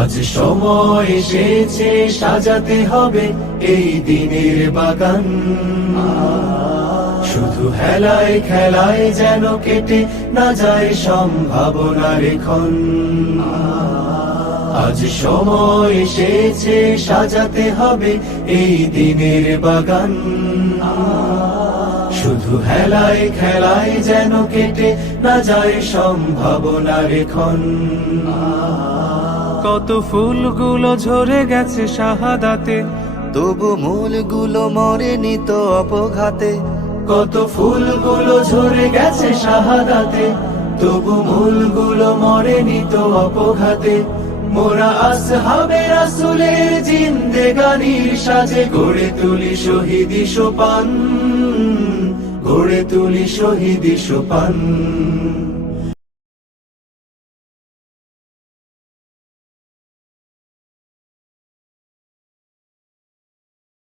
আজ সময় এসেছে সাজাতে হবে এই দিনের বাগান। শুধু হেলায় খেলায় যেন কেটে না যায় সম্ভাবনার ক্ষণ। আজ সময় এসেছে সাজাতে হবে এই দিনের বাগান। শুধু হেলায় খেলায় যেন কেটে না যায় সম্ভাবনার ক্ষণ। কত ফুলগুলো ঝরে গেছে শাহাদাতে, তবু মূলগুলো মরেনি তো অপঘাতে। কত ফুলগুলো ঝরে গেছে শাহাদাতে, তবু মূলগুলো মরেনি তো অপঘাতে। মোরা আসহাবে রাসূলের জিন্দেগানির সাজে গড়ে তুলি শহীদি সোপান, গড়ে তুলি শহীদি সোপান।